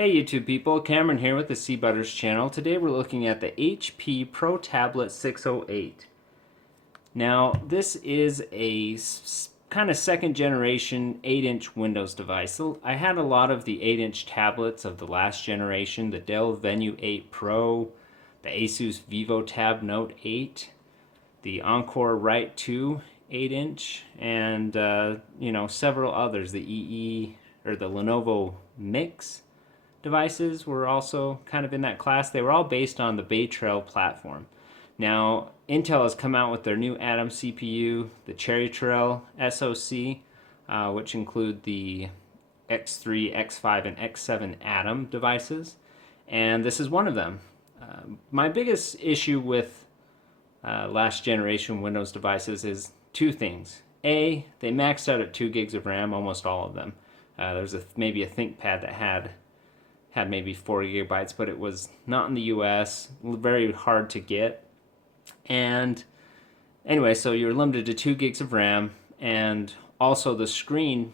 Hey YouTube people, Cameron here with the Sea Butters channel. Today we're looking at the HP Pro Tablet 608. Now this is a kind of second generation 8-inch Windows device. So I had a lot of the 8-inch tablets of the last generation, the Dell Venue 8 Pro, the Asus VivoTab Note 8, the Encore Write 2 8-inch, and several others, the the Lenovo Mix devices were also kind of in that class. They were all based on the Bay Trail platform. Now, Intel has come out with their new Atom CPU, the Cherry Trail SoC, which include the X3, X5, and X7 Atom devices, and this is one of them. My biggest issue with last generation Windows devices is two things. A, they maxed out at 2 gigs of RAM, almost all of them. There's maybe a ThinkPad that had maybe 4 gigabytes, but it was not in the US, very hard to get. And anyway, so you're limited to 2 gigs of RAM, and also the screen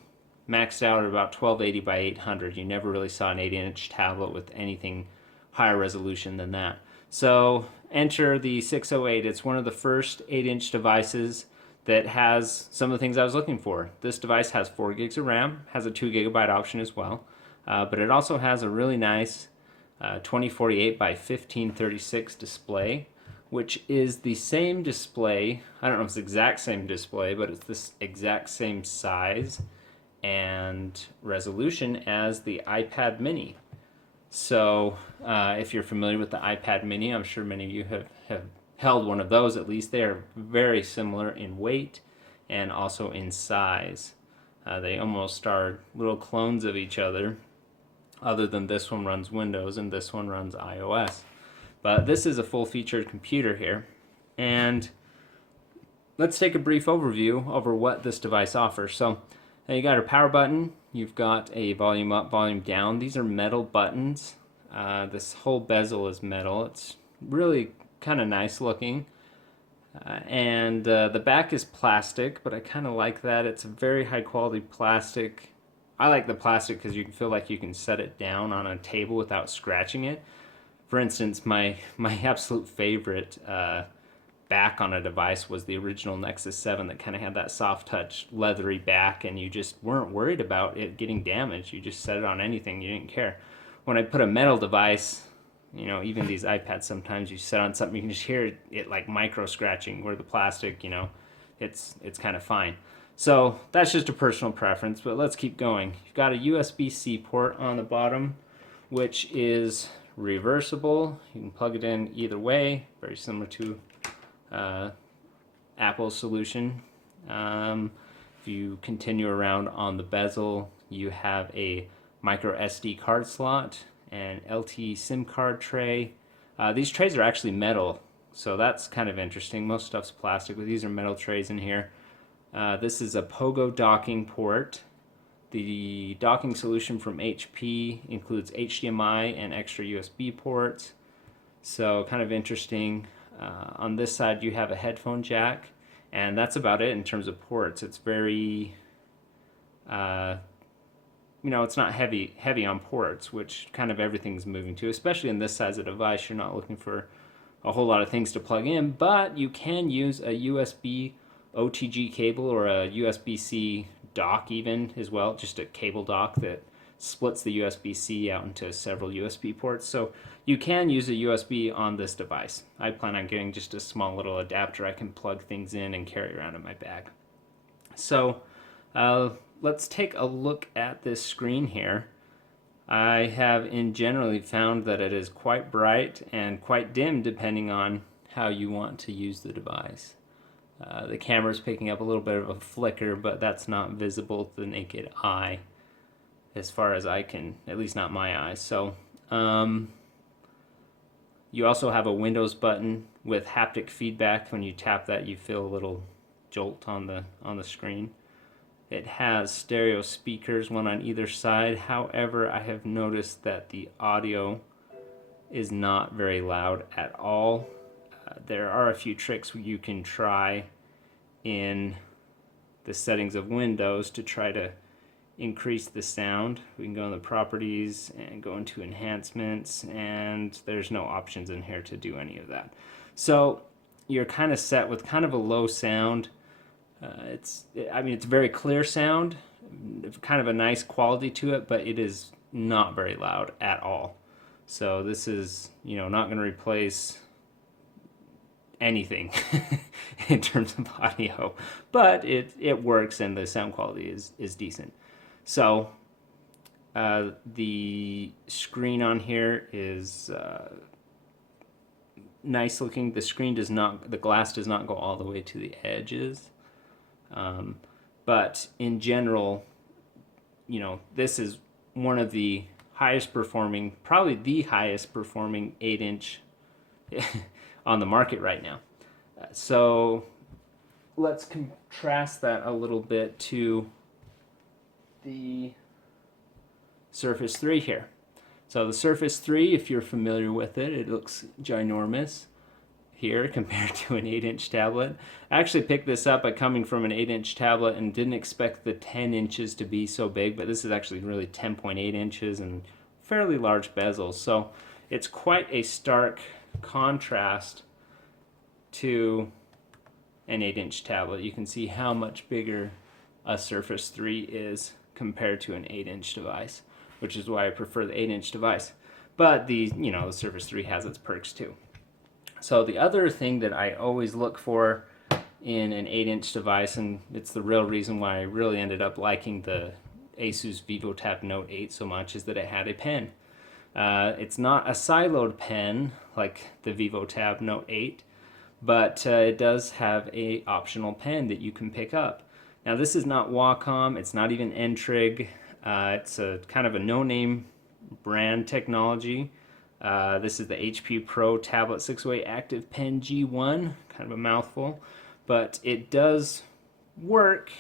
maxed out at about 1280 by 800. You never really saw an 8-inch tablet with anything higher resolution than that. So enter the 608. It's one of the first 8-inch devices that has some of the things I was looking for. This device has 4 gigs of RAM, has a 2 gigabyte option as well. But it also has a really nice 2048 by 1536 display, which is the same display. I don't know if it's the exact same display, but it's this exact same size and resolution as the iPad mini. So if you're familiar with the iPad mini, I'm sure many of you have held one of those at least. They are very similar in weight and also in size. They almost are little clones of each other than this one runs Windows and this one runs iOS. But this is a full-featured computer here, and let's take a brief overview over what this device offers. So you got a power button, you've got a volume up, volume down. These are metal buttons. This whole bezel is metal. It's really kind of nice looking. And the back is plastic, but I kind of like that. It's a very high quality plastic. I like the plastic because you can feel like you can set it down on a table without scratching it. For instance, my absolute favorite back on a device was the original Nexus 7 that kind of had that soft touch leathery back, and you just weren't worried about it getting damaged. You just set it on anything, you didn't care. When I put a metal device, even these iPads, sometimes you set on something, you can just hear it like micro scratching, where the plastic, it's kind of fine. So that's just a personal preference, but let's keep going. You've got a USB-C port on the bottom, which is reversible. You can plug it in either way, very similar to Apple's solution. If you continue around on the bezel, you have a micro SD card slot and LTE SIM card tray. These trays are actually metal, so that's kind of interesting. Most stuff's plastic, but these are metal trays in here. This is a Pogo docking port. The docking solution from HP includes HDMI and extra USB ports, so kind of interesting. On this side you have a headphone jack, and that's about it in terms of ports. It's very, it's not heavy on ports, which kind of everything's moving to, especially in this size of device. You're not looking for a whole lot of things to plug in, but you can use a USB OTG cable or a USB-C dock even as well, just a cable dock that splits the USB-C out into several USB ports. So you can use a USB on this device. I plan on getting just a small little adapter I can plug things in and carry around in my bag. So let's take a look at this screen here. I have in generally found that it is quite bright and quite dim depending on how you want to use the device. The camera's picking up a little bit of a flicker, but that's not visible to the naked eye as far as I can, at least not my eyes. So you also have a Windows button with haptic feedback. When you tap that, you feel a little jolt on the screen. It has stereo speakers, one on either side. However, I have noticed that the audio is not very loud at all. There are a few tricks you can try in the settings of Windows to try to increase the sound. We can go in the properties and go into enhancements, and there's no options in here to do any of that. So you're kind of set with kind of a low sound. It's a very clear sound, kind of a nice quality to it, but it is not very loud at all. So this is, not going to replace anything in terms of audio, but it works and the sound quality is decent. So the screen on here is nice looking. The glass does not go all the way to the edges. But in general, this is one of the highest performing, probably the highest performing 8-inch on the market right now. So let's contrast that a little bit to the Surface 3 here. So the Surface 3, if you're familiar with it, it looks ginormous here compared to an 8-inch tablet. I actually picked this up by coming from an 8-inch tablet and didn't expect the 10 inches to be so big, but this is actually really 10.8 inches and fairly large bezels. So it's quite a stark contrast to an 8-inch tablet. You can see how much bigger a Surface 3 is compared to an 8-inch device, which is why I prefer the 8-inch device. But the Surface 3 has its perks too. So the other thing that I always look for in an 8-inch device, and it's the real reason why I really ended up liking the Asus VivoTap Note 8 so much, is that it had a pen. It's not a siloed pen like the VivoTab Note 8, but it does have a optional pen that you can pick up. Now this is not Wacom, it's not even N-Trig, it's a kind of a no-name brand technology. This is the HP Pro Tablet 608 Active Pen G1, kind of a mouthful, but it does work.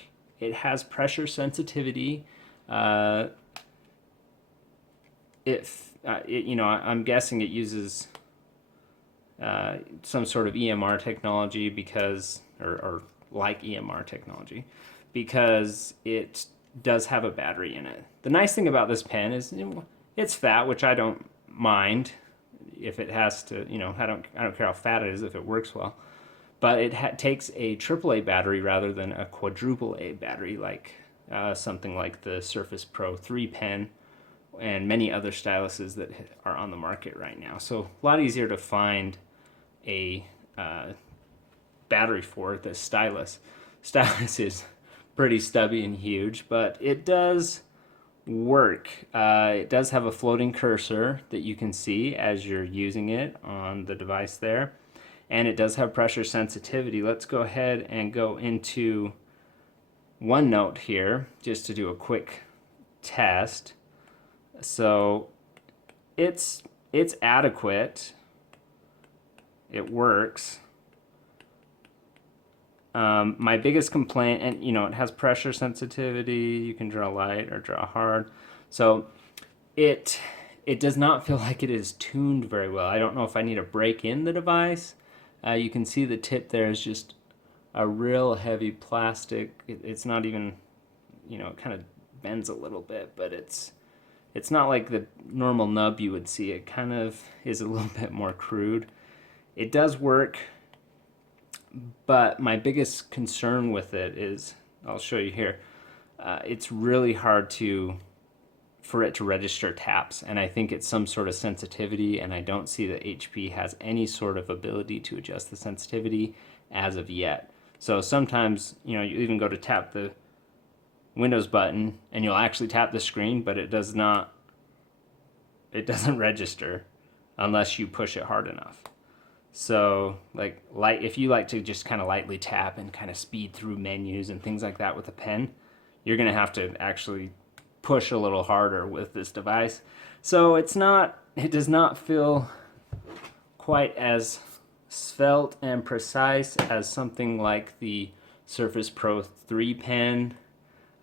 It has pressure sensitivity. I'm guessing it uses some sort of EMR technology or like EMR technology, because it does have a battery in it. The nice thing about this pen is it's fat, which I don't mind if it has to, I don't care how fat it is if it works well, but it takes a AAA battery rather than a quadruple A battery, like something like the Surface Pro 3 pen and many other styluses that are on the market right now. So a lot easier to find a battery for the Stylus. Stylus is pretty stubby and huge, but it does work. It does have a floating cursor that you can see as you're using it on the device there, and it does have pressure sensitivity. Let's go ahead and go into OneNote here just to do a quick test. So it's adequate. It works. My biggest complaint, and it has pressure sensitivity. You can draw light or draw hard. So it does not feel like it is tuned very well. I don't know if I need to break in the device. You can see the tip there is just a real heavy plastic. It's not even, it kind of bends a little bit, but it's not like the normal nub you would see. It kind of is a little bit more crude. It does work, but my biggest concern with it is, I'll show you here, it's really hard for it to register taps, and I think it's some sort of sensitivity, and I don't see that HP has any sort of ability to adjust the sensitivity as of yet. So sometimes, you even go to tap the Windows button and you'll actually tap the screen, but it doesn't register unless you push it hard enough. So if you like to just kind of lightly tap and kind of speed through menus and things like that with a pen, you're going to have to actually push a little harder with this device. So it does not feel quite as svelte and precise as something like the Surface Pro 3 pen.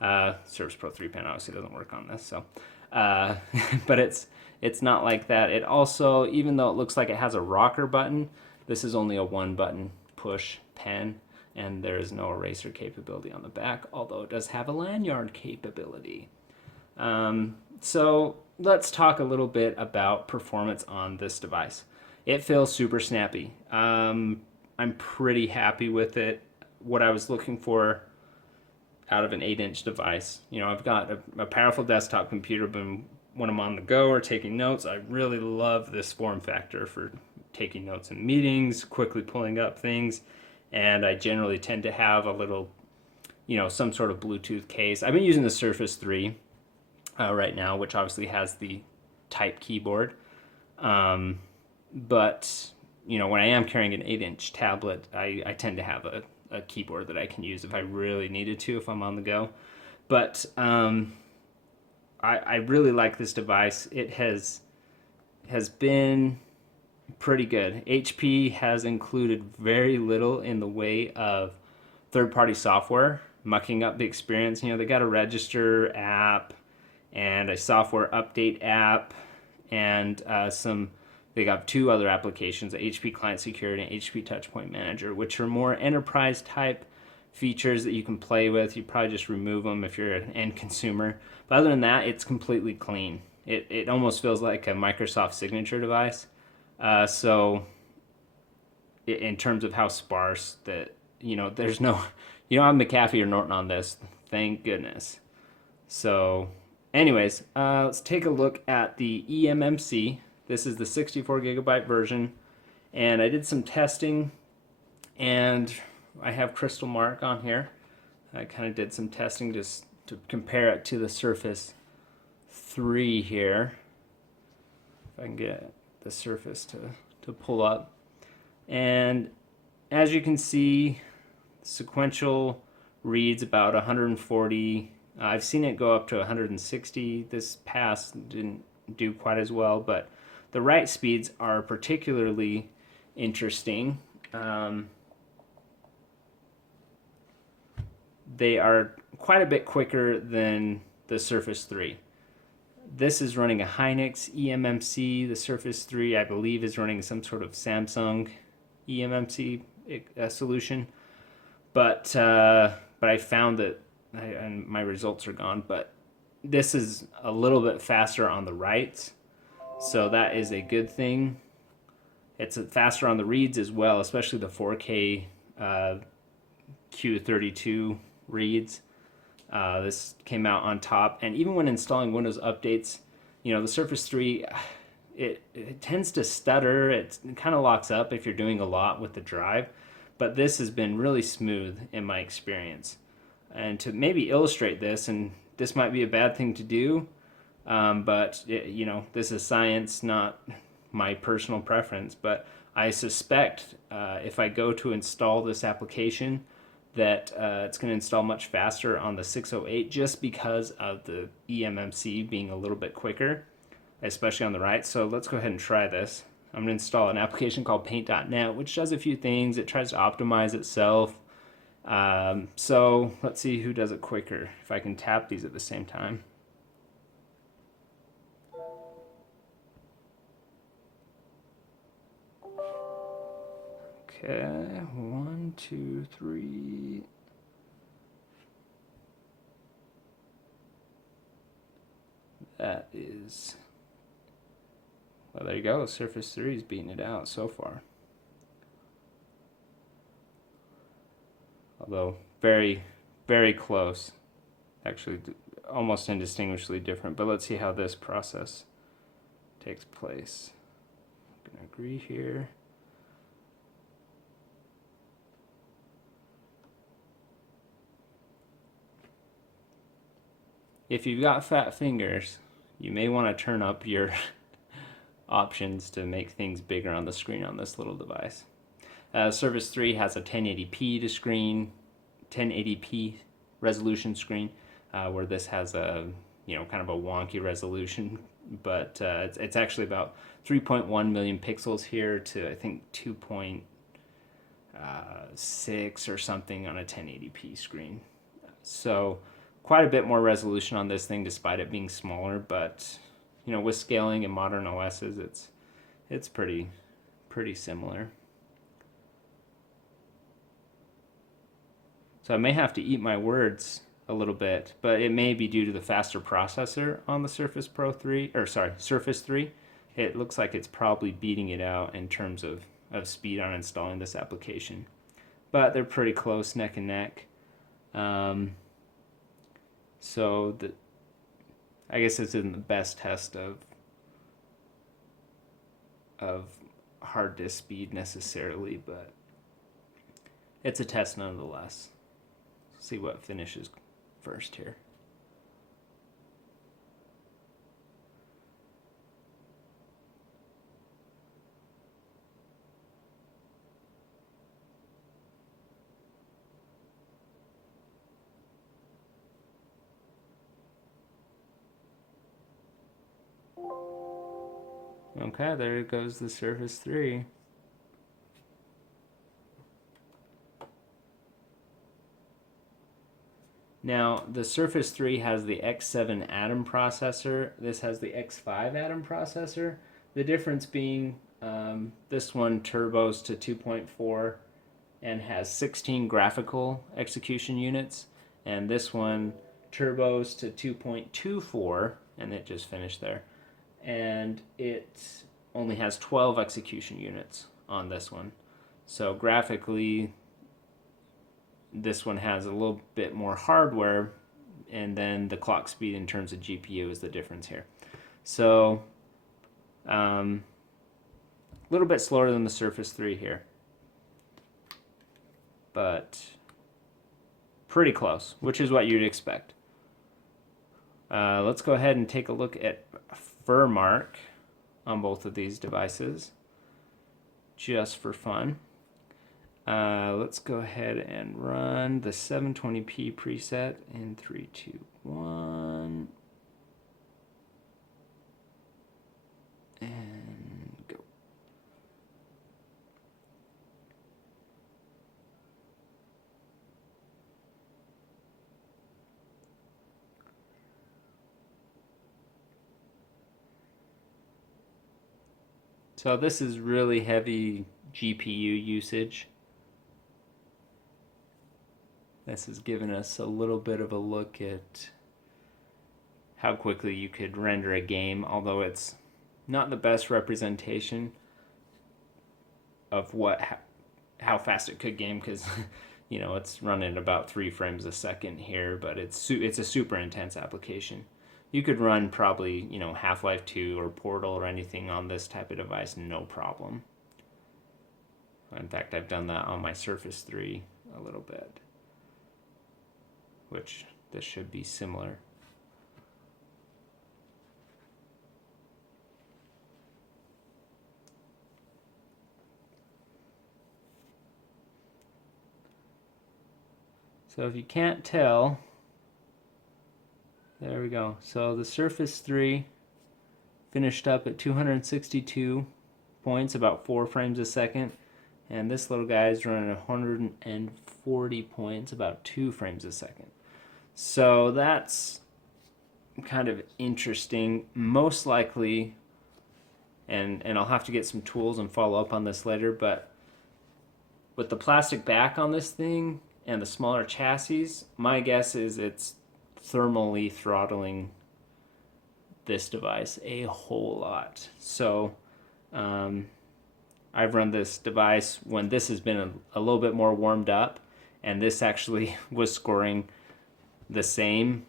Surface Pro 3 pen obviously doesn't work on this, so but it's not like that. It also, even though it looks like it has a rocker button, this is only a one button push pen, and there is no eraser capability on the back, although it does have a lanyard capability. So let's talk a little bit about performance on this device. It feels super snappy. I'm pretty happy with it. What I was looking for out of an 8-inch device. I've got a powerful desktop computer, but when I'm on the go or taking notes, I really love this form factor for taking notes in meetings, quickly pulling up things, and I generally tend to have a little, some sort of Bluetooth case. I've been using the Surface 3 right now, which obviously has the type keyboard. But when I am carrying an 8-inch tablet, I tend to have a keyboard that I can use if I really needed to, if I'm on the go. But I really like this device. It has been pretty good. HP has included very little in the way of third-party software mucking up the experience. They got a register app and a software update app, and they got 2 other applications, the HP Client Security and HP Touchpoint Manager, which are more enterprise type features that you can play with. You probably just remove them if you're an end consumer. But other than that, it's completely clean. It almost feels like a Microsoft signature device. So in terms of how sparse that, there's no, you don't have McAfee or Norton on this. Thank goodness. So anyways, let's take a look at the eMMC. This is the 64 gigabyte version, and I did some testing, and I have Crystal Mark on here. I kind of did some testing just to compare it to the Surface 3 here. If I can get the Surface to pull up. And as you can see, sequential reads about 140. I've seen it go up to 160. This pass didn't do quite as well, but the write speeds are particularly interesting. They are quite a bit quicker than the Surface 3. This is running a Hynix eMMC. The Surface 3, I believe, is running some sort of Samsung eMMC solution. But I found that, and my results are gone, but this is a little bit faster on the writes. So that is a good thing. It's faster on the reads as well, especially the 4K Q32 reads. This came out on top, and even when installing Windows updates, the Surface 3, it tends to stutter. It kind of locks up if you're doing a lot with the drive, but this has been really smooth in my experience. And to maybe illustrate this, and this might be a bad thing to do, but this is science, not my personal preference, but I suspect if I go to install this application that it's going to install much faster on the 608 just because of the eMMC being a little bit quicker, especially on the write. So let's go ahead and try this. I'm going to install an application called Paint.net, which does a few things. It tries to optimize itself. So let's see who does it quicker, if I can tap these at the same time. Okay, 1, 2, 3. That is, well, there you go. Surface 3 is beating it out so far. Although very, very close. Actually, almost indistinguishably different. But let's see how this process takes place. I'm going to agree here. If you've got fat fingers, you may want to turn up your options to make things bigger on the screen on this little device. Surface 3 has a 1080p to screen, 1080p resolution screen, where this has a kind of a wonky resolution, but it's actually about 3.1 million pixels here to I think 2.6 or something on a 1080p screen. So quite a bit more resolution on this thing despite it being smaller, but with scaling in modern OSs, it's pretty similar. So I may have to eat my words a little bit, but it may be due to the faster processor on the Surface Pro 3, or sorry, Surface 3. It looks like it's probably beating it out in terms of speed on installing this application. But they're pretty close, neck and neck. So I guess this isn't the best test of hard disk speed necessarily, but it's a test nonetheless. See what finishes first here. Okay, there goes the Surface 3. Now, the Surface 3 has the X7 Atom processor. This has the X5 Atom processor. The difference being this one turbos to 2.4 and has 16 graphical execution units, and this one turbos to 2.24, and it just finished there. And it only has 12 execution units on this one. So graphically, this one has a little bit more hardware, and then the clock speed in terms of GPU is the difference here. So a little bit slower than the Surface 3 here, but pretty close, which is what you'd expect. Let's go ahead and take a look at Furmark on both of these devices, just for fun. Let's go ahead and run the 720p preset in 3, 2, 1, and go. So this is really heavy GPU usage. This has given us a little bit of a look at how quickly you could render a game, although it's not the best representation of how fast it could game, because you know, it's running about 3 frames a second here, but it's a super intense application. You could run probably, you know, Half-Life 2 or Portal or anything on this type of device, no problem. In fact, I've done that on my Surface 3 a little bit, which this should be similar. So if you can't tell, there we go. So the Surface 3 finished up at 262 points, about 4 frames a second. And this little guy is running 140 points, about 2 frames a second. So that's kind of interesting. Most likely, and I'll have to get some tools and follow up on this later, but with the plastic back on this thing and the smaller chassis, my guess is it's thermally throttling this device a whole lot. So I've run this device when this has been a little bit more warmed up, and this actually was scoring the same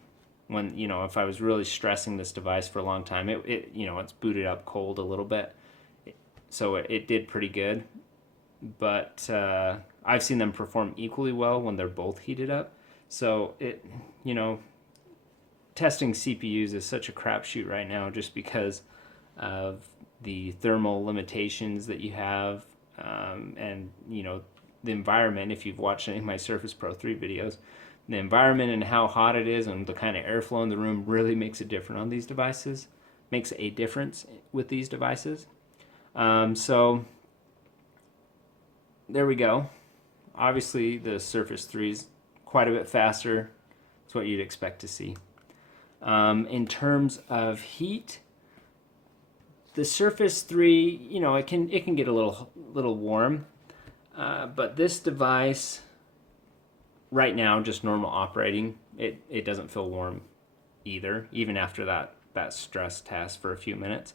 when, you know, if I was really stressing this device for a long time. It you know, it's booted up cold a little bit, so it did pretty good. But I've seen them perform equally well when they're both heated up. So it, you know, testing CPUs is such a crapshoot right now, just because of the thermal limitations that you have, and you know, the environment. If you've watched any of my Surface Pro 3 videos, the environment and how hot it is and the kind of airflow in the room really makes a difference on these devices. Makes a difference with these devices. So there we go. Obviously, the Surface 3 is quite a bit faster. It's what you'd expect to see. In terms of heat, the Surface 3, you know, it can get a little warm, but this device right now, just normal operating, it doesn't feel warm either, even after that stress test for a few minutes.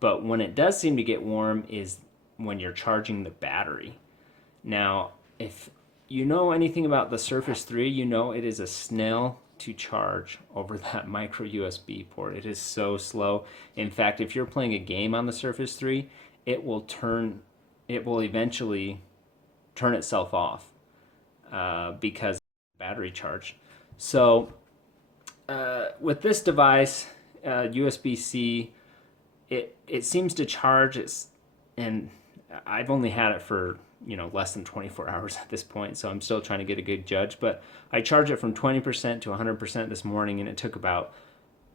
But when it does seem to get warm is when you're charging the battery. Now, if you know anything about the Surface 3, you know it is a snail to charge over that micro USB port. It is so slow. In fact, if you're playing a game on the Surface 3, it will eventually turn itself off because of the battery charge. So with this device, USB-C, it seems to charge. And I've only had it for less than 24 hours at this point, so I'm still trying to get a good judge. But I charged it from 20% to 100% this morning, and it took about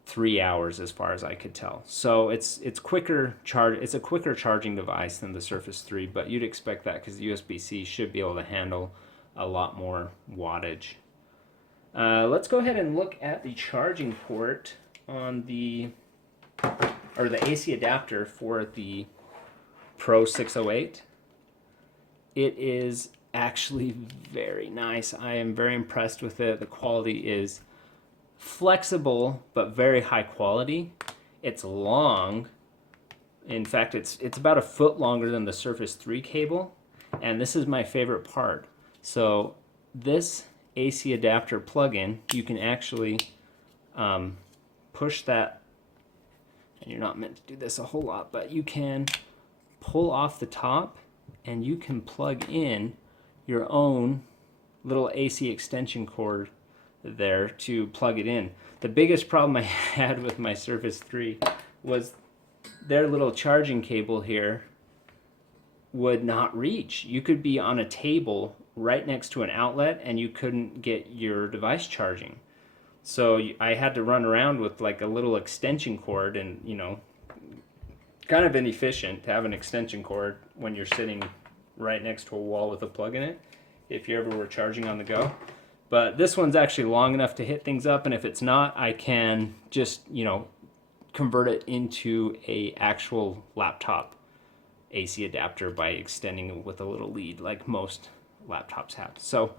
3 hours as far as I could tell. So it's quicker charge. It's a quicker charging device than the Surface 3, but you'd expect that because the USB-C should be able to handle a lot more wattage. Let's go ahead and look at the charging port on the AC adapter for the Pro 608. It is actually very nice. I am very impressed with it. The quality is flexible but very high quality. It's long. In fact, it's about a foot longer than the Surface 3 cable, and this is my favorite part. So this AC adapter plug-in, you can actually push that, and you're not meant to do this a whole lot, but you can pull off the top and you can plug in your own little AC extension cord there to plug it in. The biggest problem I had with my Surface 3 was their little charging cable here would not reach. You could be on a table right next to an outlet and you couldn't get your device charging. So I had to run around with like a little extension cord, and kind of inefficient to have an extension cord when you're sitting right next to a wall with a plug in it if you ever were charging on the go. But this one's actually long enough to hit things up, and if it's not, I can just convert it into a actual laptop AC adapter by extending it with a little lead like most laptops have. So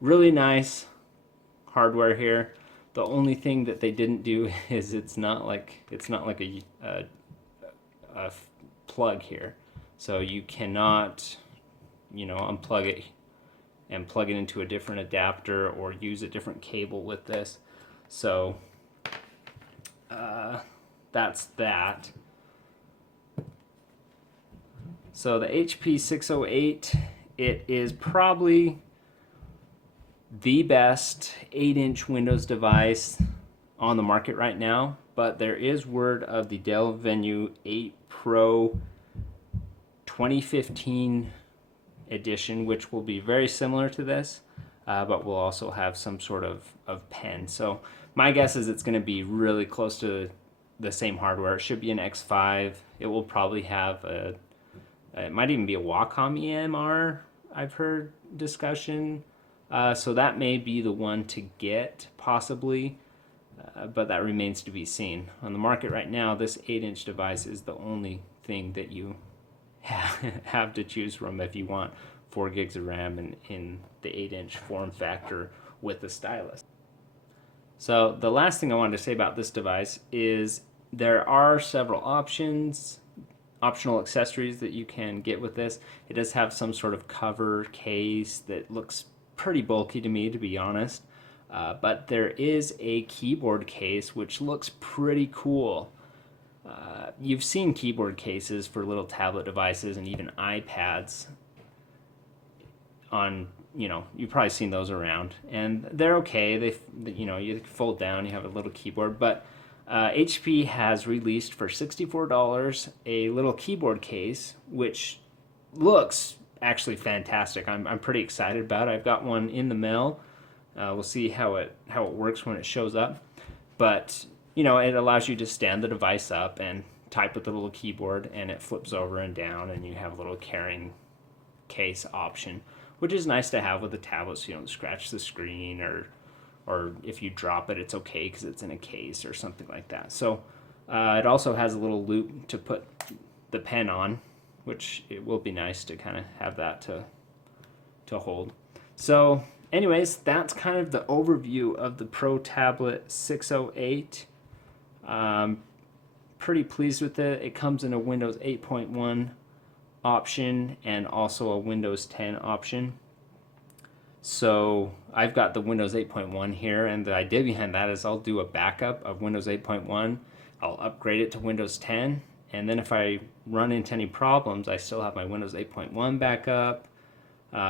really nice hardware here. The only thing that they didn't do is it's not like a plug here, so you cannot unplug it and plug it into a different adapter or use a different cable with this. So that's that. So the HP 608, it is probably the best 8-inch Windows device on the market right now, but there is word of the Dell Venue 8 Pro 2015 edition, which will be very similar to this, but will also have some sort of pen. So my guess is it's going to be really close to the same hardware. It should be an X5. It will probably have it might even be a Wacom EMR, I've heard discussion. So that may be the one to get, possibly, but that remains to be seen. On the market right now, this 8-inch device is the only thing that you have to choose from if you want 4 gigs of RAM in the 8-inch form factor with the stylus. So the last thing I wanted to say about this device is there are several optional accessories that you can get with this. It does have some sort of cover case that looks pretty bulky to me, to be honest, but there is a keyboard case which looks pretty cool. You've seen keyboard cases for little tablet devices and even iPads on, you've probably seen those around, and they're okay. You fold down, you have a little keyboard, but HP has released for $64 a little keyboard case, which looks actually fantastic. I'm pretty excited about it. I've got one in the mail. We'll see how it works when it shows up, but it allows you to stand the device up and type with the little keyboard, and it flips over and down, and you have a little carrying case option, which is nice to have with a tablet so you don't scratch the screen, or if you drop it, it's okay because it's in a case or something like that. So it also has a little loop to put the pen on, which it will be nice to kind of have that to hold. So anyways, that's kind of the overview of the Pro Tablet 608. Pretty pleased with it. It comes in a Windows 8.1 option and also a Windows 10 option. So I've got the Windows 8.1 here, and the idea behind that is I'll do a backup of Windows 8.1. I'll upgrade it to Windows 10, and then if I run into any problems, I still have my Windows 8.1 backup,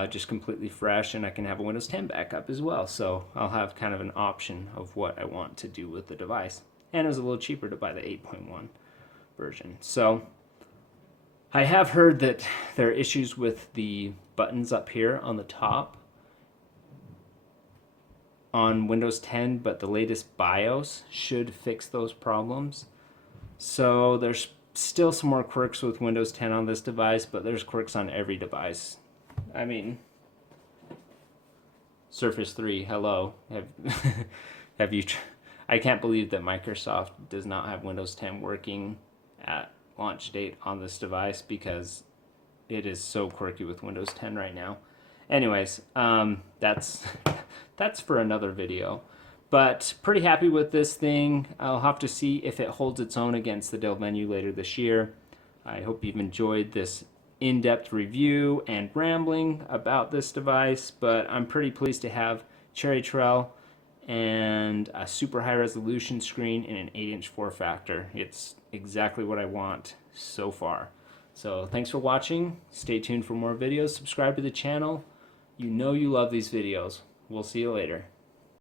just completely fresh, and I can have a Windows 10 backup as well. So I'll have kind of an option of what I want to do with the device. And it was a little cheaper to buy the 8.1 version. So I have heard that there are issues with the buttons up here on the top on Windows 10, but the latest BIOS should fix those problems. So there's still some more quirks with Windows 10 on this device, but there's quirks on every device. I mean, Surface 3, hello. Have you... I can't believe that Microsoft does not have Windows 10 working at launch date on this device, because it is so quirky with Windows 10 right now. Anyways, that's for another video. But pretty happy with this thing. I'll have to see if it holds its own against the Dell Venue later this year. I hope you've enjoyed this in-depth review and rambling about this device, but I'm pretty pleased to have Cherry Trail and a super high resolution screen in an 8-inch form factor. It's exactly what I want so far. So thanks for watching. Stay tuned for more videos. Subscribe to the channel. You know you love these videos. We'll see you later.